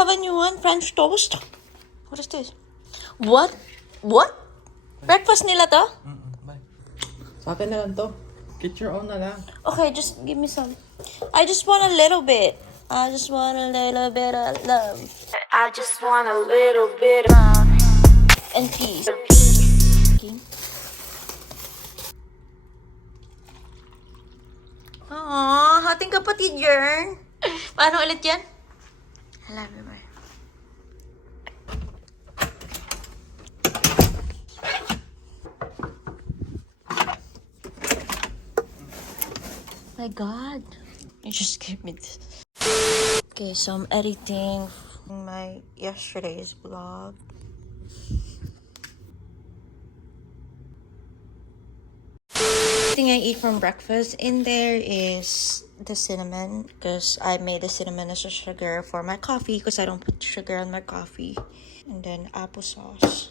have a new one, French toast. What is this? What? What? Breakfast nila to? Bye. Sa akin na lang to. Get your own na lang. Okay, just give me some. I just want a little bit. I just want a little bit of love. I just want a little bit of love And peace. Okay. Aww, hating kapatid yarn. Paano ulit yan? I love you, bye. My God. You just gave me this. Okay, so I'm editing my yesterday's vlog. Thing I eat from breakfast in there is the cinnamon, because I made the cinnamon as a sugar for my coffee because I don't put sugar on my coffee. And then applesauce.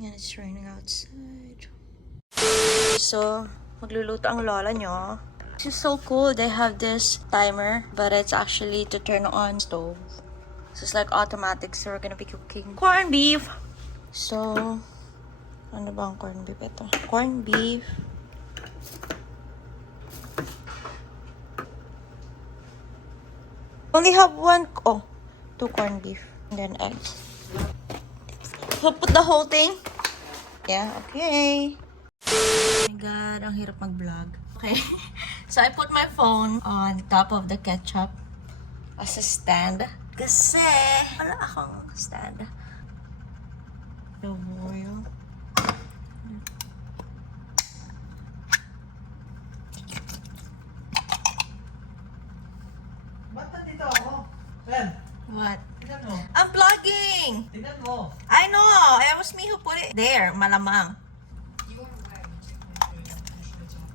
And it's raining outside. So, magluluto ang lola nyo. This is so cool. They have this timer, but it's actually to turn on stove. So it's like automatic. So we're gonna be cooking corned beef. So, ano ba ang corned beef ito? Corned beef. Only have two corned beef. And then eggs. So put the whole thing. Yeah, okay. Oh my God, ang hirap mag-vlog. Okay. So I put my phone on top of the ketchup as a stand. Kasi wala akong stand. The oil. Ba't nandito ako? Sen, What? tingnan mo. I'm vlogging! Tingnan mo. I know! It was me who put it there. Malamang.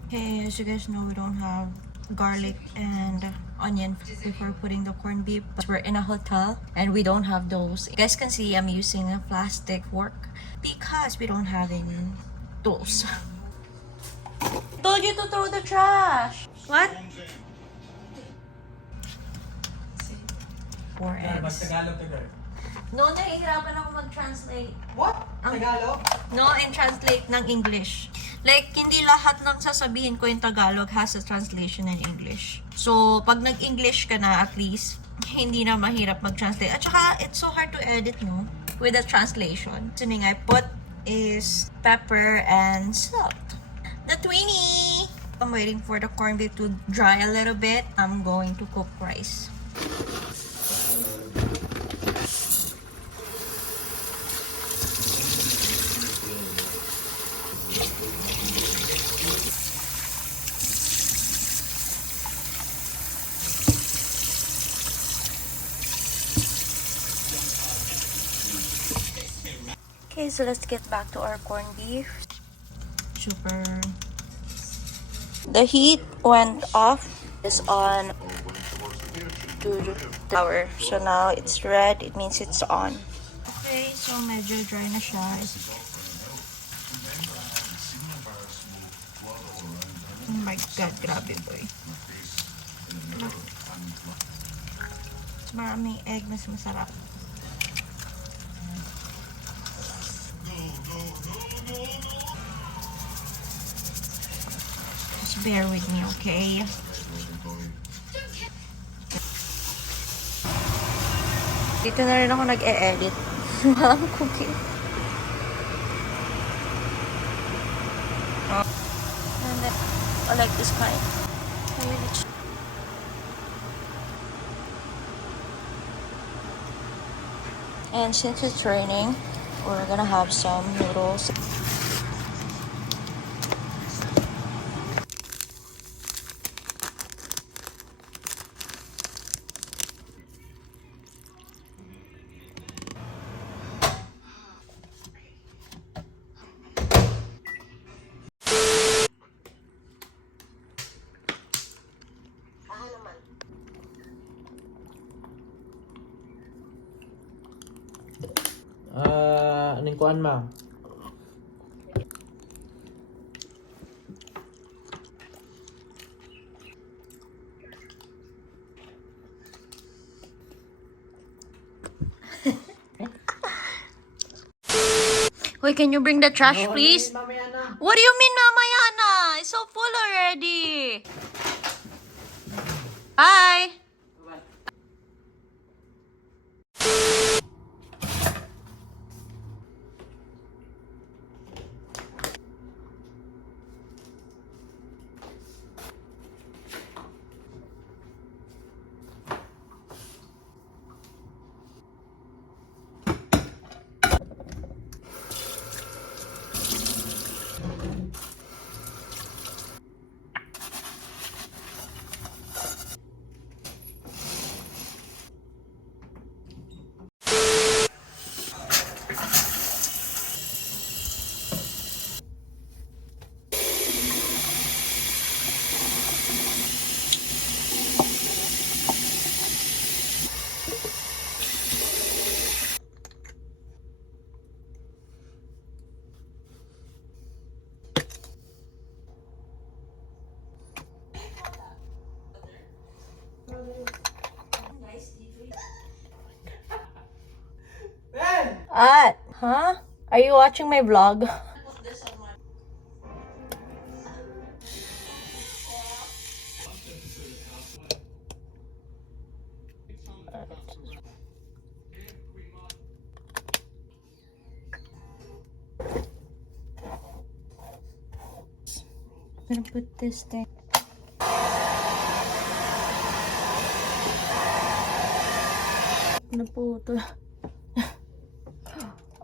Okay, as you guys know, we don't have garlic and onion before putting the corned beef. But we're in a hotel and we don't have those. You guys can see I'm using a plastic fork because we don't have any tools. I told you to throw the trash. What? 4 eggs. Tagalog to girl. No, nahihirapan ako mag-translate. What? Tagalog? No, and translate ng English. Like, hindi lahat ng sasabihin ko yung Tagalog has a translation in English. So, pag nag-English ka na, at least, hindi na mahirap mag-translate. At saka, it's so hard to edit, no? With the translation. So, I put is pepper and salt. The tweenie! I'm waiting for the corned beef to dry a little bit. I'm going to cook rice. Okay, so let's get back to our corned beef. Super. The heat went off. It's on to the tower. So now it's red. It means it's on. Okay, so medyo dry na siya. Oh my God, grabe boy. Maraming egg, mas masarap. Just bear with me, okay? Dito na rin ako nag-e-edit. Walang cooking. And then, I like this kind. And since it's raining, we're gonna have some noodles. Anong kuhan, ma'am? Hoy, can you bring the trash, please? Mamaya na. What do you mean, mamaya na? It's so full already. Bye. Huh? Are you watching my vlog? I'm gonna put this thing. Naputol.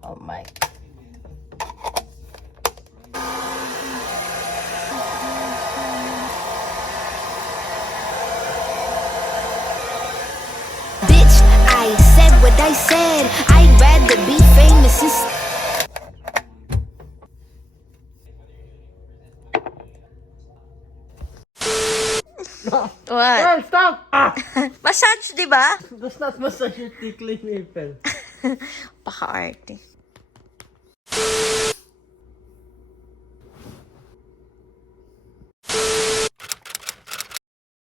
Oh my. Bitch, I said what I said. I'd rather be famous instead. What? Well, stop! Massage, di ba? Does not massage your tickling nipple. Paka-arte.